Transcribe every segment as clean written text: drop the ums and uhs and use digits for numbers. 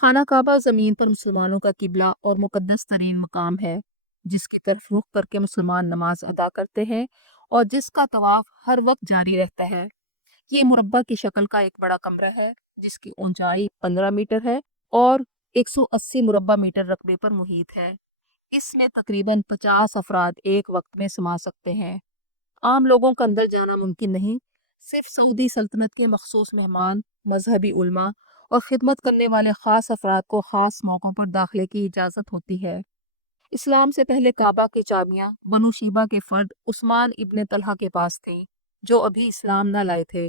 खाना काबा ज़मीन पर मुसलमानों का किबला और मुक़द्दस तरीन मकाम है, जिसकी तरफ रुख करके मुसलमान नमाज अदा करते हैं और जिसका तवाफ हर वक्त जारी रहता है। ये मुरब्बा की शक्ल का एक बड़ा कमरा है, जिसकी ऊंचाई 15 मीटर है और 180 मुरब्बा मीटर रकबे पर मुहित है। इसमें तकरीबन 50 अफराद एक वक्त में समा सकते हैं। आम लोगों का अंदर जाना मुमकिन नहीं, सिर्फ सऊदी सल्तनत के मखसूस मेहमान, मजहबी उल्मा और खिदमत करने वाले ख़ास अफराद को ख़ास मौक़ों पर दाखिले की इजाज़त होती है। इस्लाम से पहले काबा की चाबियाँ बनु शीबा के फ़र्द उस्मान इब्न तलहा के पास थीं, जो अभी इस्लाम न लाए थे।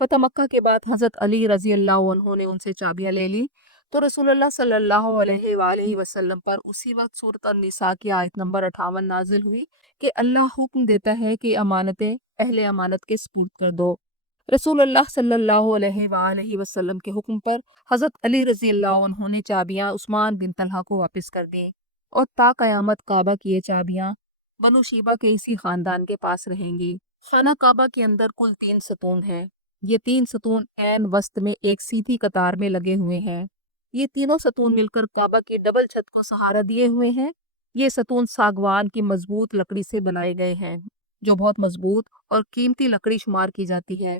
फ़तह मक्का के बाद हज़रत अली रज़ी अल्लाह अन्हु ने उनसे चाबियाँ ले ली, तो रसूलुल्लाह सल्लल्लाहु अलैहि वसल्लम पर उसी वक्त सूरत अन-निसा की आयत नंबर 58 नाजिल हुई कि अल्लाह हुक्म देता है कि अमानतें अहले अमानत के सुपुर्द कर दो। रसूलुल्लाह सल्लल्लाहु अलैहि वसल्लम के हुक्म पर हज़रत अली रज़ी अल्लाह अन्हु ने चाबियाँ उस्मान बिन तलहा को वापस कर दी और ता क़यामत काबा की ये चाबियाँ बनु शीबा के इसी खानदान के पास रहेंगी। खाना काबा के अंदर कुल 3 सतून हैं। ये 3 सतून ऐन वस्त में एक सीधी कतार में लगे हुए हैं। ये तीनों सतून मिलकर काबा की डबल छत को सहारा दिए हुए हैं। ये सतून सागवान की मजबूत लकड़ी से बनाए गए हैं, जो बहुत मजबूत और कीमती लकड़ी शुमार की जाती है।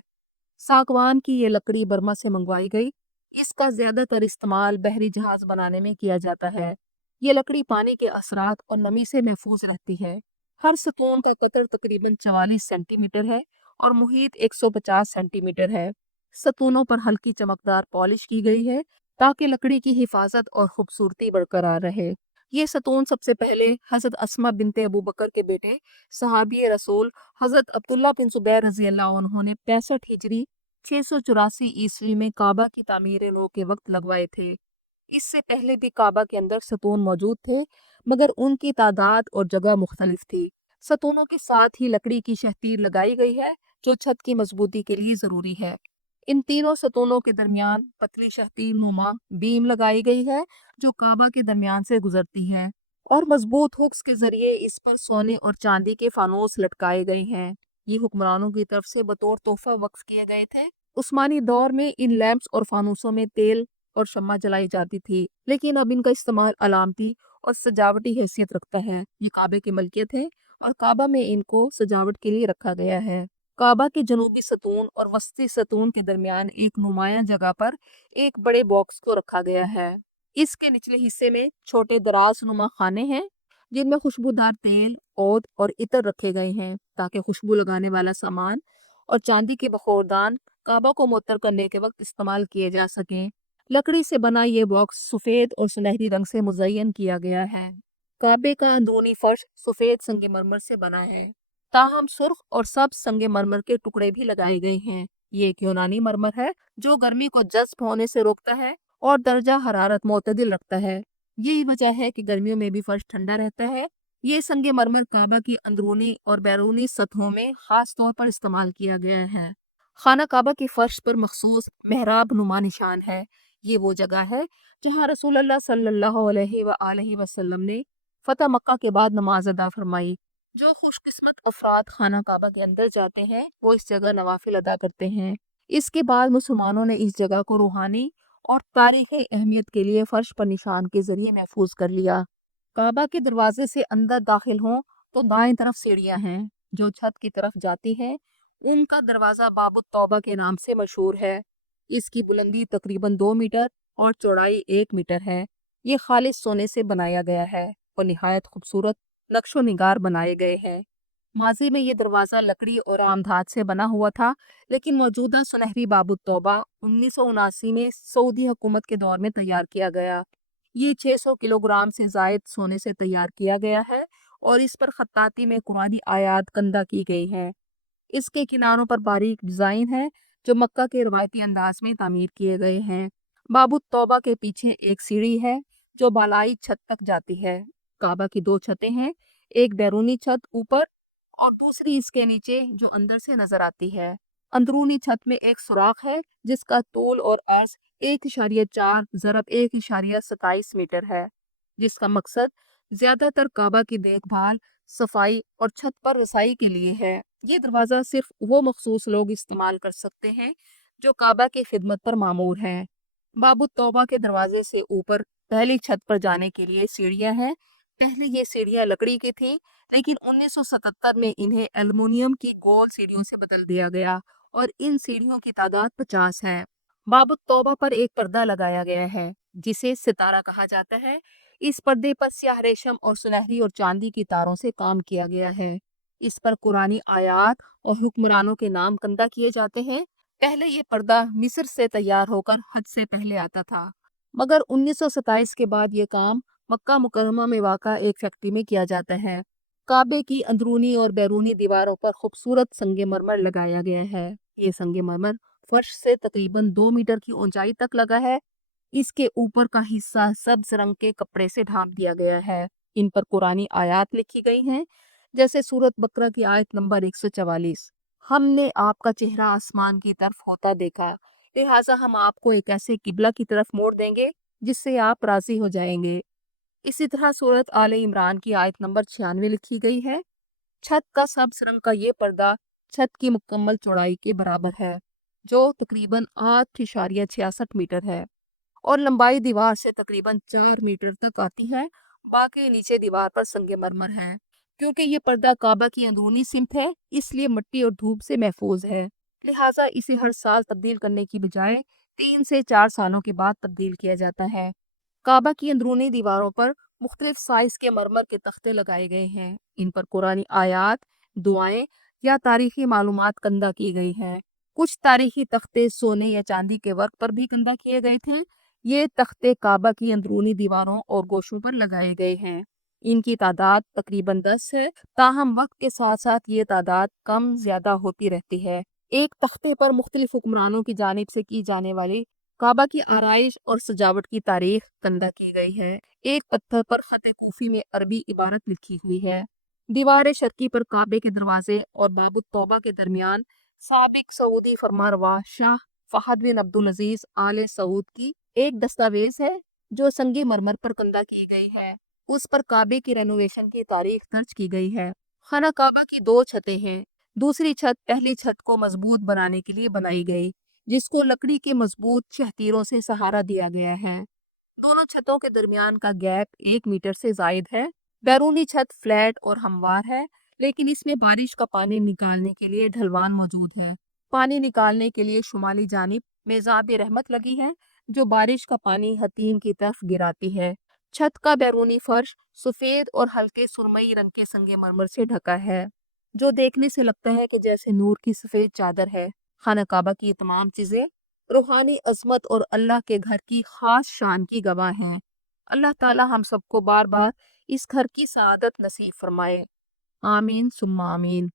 सागवान की ये लकड़ी बर्मा से मंगवाई गई। इसका ज्यादातर इस्तेमाल बहरी जहाज बनाने में किया जाता है। ये लकड़ी पानी के असरात और नमी से महफूज रहती है। हर सतून का कतर तकरीबन 44 सेंटीमीटर है और मुहीत 150 सेंटीमीटर है। सतूनों पर हल्की चमकदार पॉलिश की गई है, ताकि लकड़ी की हिफाजत और खूबसूरती बरकरार रहे। ये सतून सबसे पहले हजरत अस्मा बिनते अबू बकर के बेटे सहाबी रसूल हजरत अब्दुल्ला बिन जुबैर रजी अल्लाह अन्हु ने 65 हिजरी 684 ईस्वी में काबा की तामीर नो के वक्त लगवाए थे। इससे पहले भी काबा के अंदर सतून मौजूद थे, मगर उनकी तादाद और जगह मुख्तलिफ थी। सतूनों के साथ ही लकड़ी की शहतीर लगाई गई है, जो छत की मजबूती के लिए जरूरी है। इन तीनों सतूनों के दरमियान पतली शहतीर नुमा बीम लगाई गई है, जो काबा के दरमियान से गुजरती है और मजबूत हुक्स के जरिए इस पर सोने और चांदी के फानूस लटकाए गए हैं। ये हुक्मरानों की तरफ से बतौर तोहफा वक्फ किए गए थे। उस्मानी दौर में इन लैंप्स और फानूसों में तेल और शम्मा जलाई जाती थी, लेकिन अब इनका इस्तेमाल अलामती और सजावटी हैसियत रखता है। ये काबे की मलकियत है और काबा में इनको सजावट के लिए रखा गया है। काबा के जनूबी सतून और वस्ती सतून के दरमियान एक नुमाया जगह पर एक बड़े बॉक्स को रखा गया है। इसके निचले हिस्से में छोटे दराज नुमा खाने हैं, जिनमें खुशबूदार तेल, ओद और इत्र रखे गए हैं, ताकि खुशबू लगाने वाला सामान और चांदी के बखोरदान काबा को मुअत्तर करने के वक्त इस्तेमाल किए जा सकें। लकड़ी से बना ये बॉक्स सफेद और सुनहरी रंग से मुज़य्यन किया गया है। काबे का अंदरूनी फर्श सफेद संगमरमर से बना है, ताहम सुर्ख और सब्ज संगमरमर के टुकड़े भी लगाए गए हैं। ये एक यूनानी मरमर है, जो गर्मी को जज्ब होने से रोकता है और दर्जा हरारत मोतदिल रखता है। यही वजह है कि गर्मियों में भी फर्श ठंडा रहता है। ये संगमरमर काबा की अंदरूनी और बैरूनी सतहों में खास तौर पर इस्तेमाल किया गया है। खाना काबा के फर्श पर मखसूस मेहराब नुमा निशान है। ये वो जगह है जहाँ रसूलुल्लाह सल्लल्लाहु अलैहि वसल्लम ने फतह मक्का के बाद नमाज अदा फरमाई। जो खुशकिस्मत अफराद खाना काबा के अंदर जाते हैं, वो इस जगह नवाफिल अदा करते हैं। इसके बाद मुसलमानों ने इस जगह को रूहानी और तारीखी अहमियत के लिए फर्श पर निशान के जरिए महफूज कर लिया। काबा के दरवाजे से अंदर दाखिल हों तो दाएं तरफ सीढ़ियां हैं, जो छत की तरफ जाती हैं। उनका दरवाजा बाबुत तौबा के नाम से मशहूर है। इसकी बुलंदी तकरीबन 2 मीटर और चौड़ाई 1 मीटर है। ये खालिस सोने से बनाया गया है और निहायत खूबसूरत नक्शो निगार बनाए गए हैं। माजी में ये दरवाज़ा लकड़ी और आम धात से बना हुआ था, लेकिन मौजूदा सुनहरी बाबुत तौबा 1979 में सऊदी हुकूमत के दौर में तैयार किया गया। ये 600 किलोग्राम से जायद सोने से तैयार किया गया है और इस पर खत्ताती में कुरानी आयात कंदा की गई है। इसके किनारों पर बारीक डिजाइन है, जो मक्का के रवायती अंदाज में तामीर किए गए हैं। बाबुत तौबा के पीछे एक सीढ़ी है, जो बालाई छत तक जाती है। काबा की 2 छतें हैं, एक बैरूनी छत ऊपर और दूसरी इसके नीचे, जो अंदर से नजर आती है। अंदरूनी छत में एक सुराख है, जिसका तूल और अर्ज 1.4 ज़रब 1.27 मीटर है, जिसका मकसद ज्यादातर काबा की देखभाल, सफाई और छत पर रसाई के लिए है। ये दरवाज़ा सिर्फ वो मखसूस लोग इस्तेमाल कर सकते हैं, जो काबा की खिदमत पर मामूर हैं। बाबुत तौबा के दरवाजे से ऊपर पहली छत पर जाने के लिए सीढ़ियां हैं। पहले ये सीढ़ियां लकड़ी की थी, लेकिन 1977 में इन्हें एल्युमिनियम की गोल सीढ़ियों से बदल दिया गया और इन सीढ़ियों की तादाद 50 है। बाबुत तौबा पर एक पर्दा लगाया गया है जिसे सितारा कहा जाता है। इस पर्दे पर स्याह रेशम और सुनहरी और चांदी की तारों से काम किया गया है। इस पर कुरानी आयात और हुक्मरानों के नाम कंदा किए जाते हैं। पहले ये पर्दा मिस्र से तैयार होकर हज से पहले आता था, मगर 1927 के बाद ये काम मक्का मुकर्रमा में वाक़ा एक फैक्ट्री में किया जाता है। काबे की अंदरूनी और बैरूनी दीवारों पर खूबसूरत संगमरमर लगाया गया है। ये संगमरमर फर्श से तकरीबन 2 मीटर की ऊंचाई तक लगा है। इसके ऊपर का हिस्सा सब्ज रंग के कपड़े से ढांप दिया गया है। इन पर कुरानी आयात लिखी गई हैं, जैसे सूरत बकरा की आयत नंबर 144। हमने आपका चेहरा आसमान की तरफ होता देखा, लिहाजा हम आपको एक ऐसे किबला की तरफ मोड़ देंगे जिससे आप राजी हो जाएंगे। इसी तरह सूरत आले इमरान की आयत नंबर 96 लिखी गई है। छत का सब्ज रंग का ये पर्दा छत की मुकम्मल चौड़ाई के बराबर है, जो तकरीबन 8.66 मीटर है, और लंबाई दीवार से तकरीबन 4 मीटर तक आती है। बाकी नीचे दीवार पर संगमरमर है। क्योंकि ये पर्दा काबा की अंदरूनी सिमत है, इसलिए मिट्टी और धूप से महफूज है। लिहाजा इसे हर साल तब्दील करने की बजाय 3 से 4 सालों के बाद तब्दील किया जाता है। काबा की अंदरूनी दीवारों पर मुख्तलिफ साइज के मरमर के तख्ते लगाए गए हैं। इन पर कुरानी आयात, दुआएं या तारीखी मालूमात कंदा की गई हैं। कुछ तारीखी तख्ते सोने या चांदी के वर्क पर भी कंदा किए गए थे। ये तख्ते काबा की अंदरूनी दीवारों और गोशों पर लगाए गए हैं। इनकी तादाद तकरीबन 10 है, ताहम वक्त के साथ साथ ये तादाद कम ज्यादा होती रहती है। एक तख्ते पर मुख्तलिफ हुक्मरानों की जानिब से की जाने वाली काबा की आराइश और सजावट की तारीख कंदा की गई है। एक पत्थर पर खत कूफी में अरबी इबारत लिखी हुई है। दीवार शर्की पर काबे के दरवाजे और बाबुत तौबा के दरमियान साबिक सऊदी फरमारवा शाह फहद बिन अब्दुल अजीज आले सऊद की एक दस्तावेज है जो संगे मरमर पर कंदा की गई है। उस पर काबे की रेनोवेशन की तारीख दर्ज की गई है। खाना काबा की 2 छतें हैं। दूसरी छत पहली छत को मजबूत बनाने के लिए बनाई गई, जिसको लकड़ी के मजबूत शहतीरों से सहारा दिया गया है। दोनों छतों के दरमियान का गैप 1 मीटर से जायद है। बैरूनी छत फ्लैट और हमवार है, लेकिन इसमें बारिश का पानी निकालने के लिए ढलवान मौजूद है। पानी निकालने के लिए शुमाली जानिब मेजाब रहमत लगी है, जो बारिश का पानी हतीम की तरफ गिराती है। छत का बैरूनी फर्श सफेद और हल्के सुरमई रंग के संगमरमर से ढका है, जो देखने से लगता है कि जैसे नूर की सफेद चादर है। खाना काबा की ये तमाम चीजें रूहानी अजमत और अल्लाह के घर की खास शान की गवाह हैं। अल्लाह ताला हम सबको बार बार इस घर की सआदत नसीब फरमाए। आमीन सुम्मा आमीन।